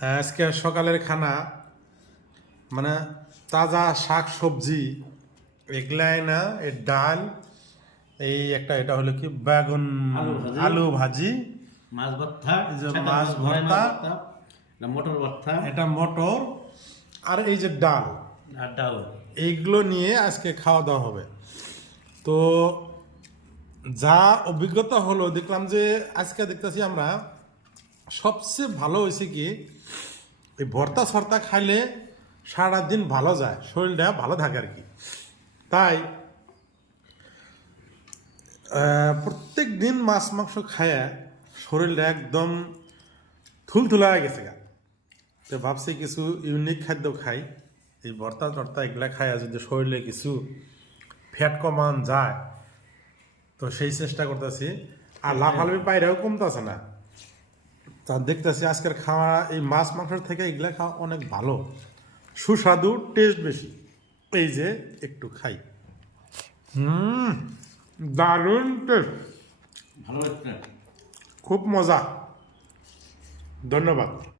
আজকে সকালের খানা মানে তাজা শাক সবজি এগুলাই না, এই ডাল, এই একটা এটা হলো কি বেগুন আলু ভাজি, মাছ ভর্তা, এই যে মাছ ভর্তা, মটর ভর্তা, এটা মটর, আর এই যে ডাল, আর ডাল। এইগুলো নিয়ে আজকে খাওয়া দাওয়া হবে। তো যা অভিজ্ঞতা হলো দেখলাম যে আজকে দেখতেছি আমরা সবচেয়ে ভালো হয়েছে কি এই ভর্তা সর্তা খাইলে সারাদিন ভালো যায়, শরীরটা ভালো থাকে আর কি। তাই প্রত্যেক দিন মাছ মাংস খায়া শরীরটা একদম থুলথুলা হয়ে গেছে গা। তো ভাবছি কিছু ইউনিক খাদ্য খাই, এই ভর্তা টর্তা এগুলা খায়া যদি শরীরে কিছু ফ্যাট কমান যায় তো সেই চেষ্টা করতেছি। আর লাফালাফি পায়রাও কমতেছে না। তা দেখতেছি আজকের খাওয়া এই মাছ মাংসের থেকে এগুলা খাওয়া অনেক ভালো, সুস্বাদু, টেস্ট বেশি। এই যে একটু খাই, দারুণ টেস্ট, ভালো লাগছে। খুব মজা। ধন্যবাদ।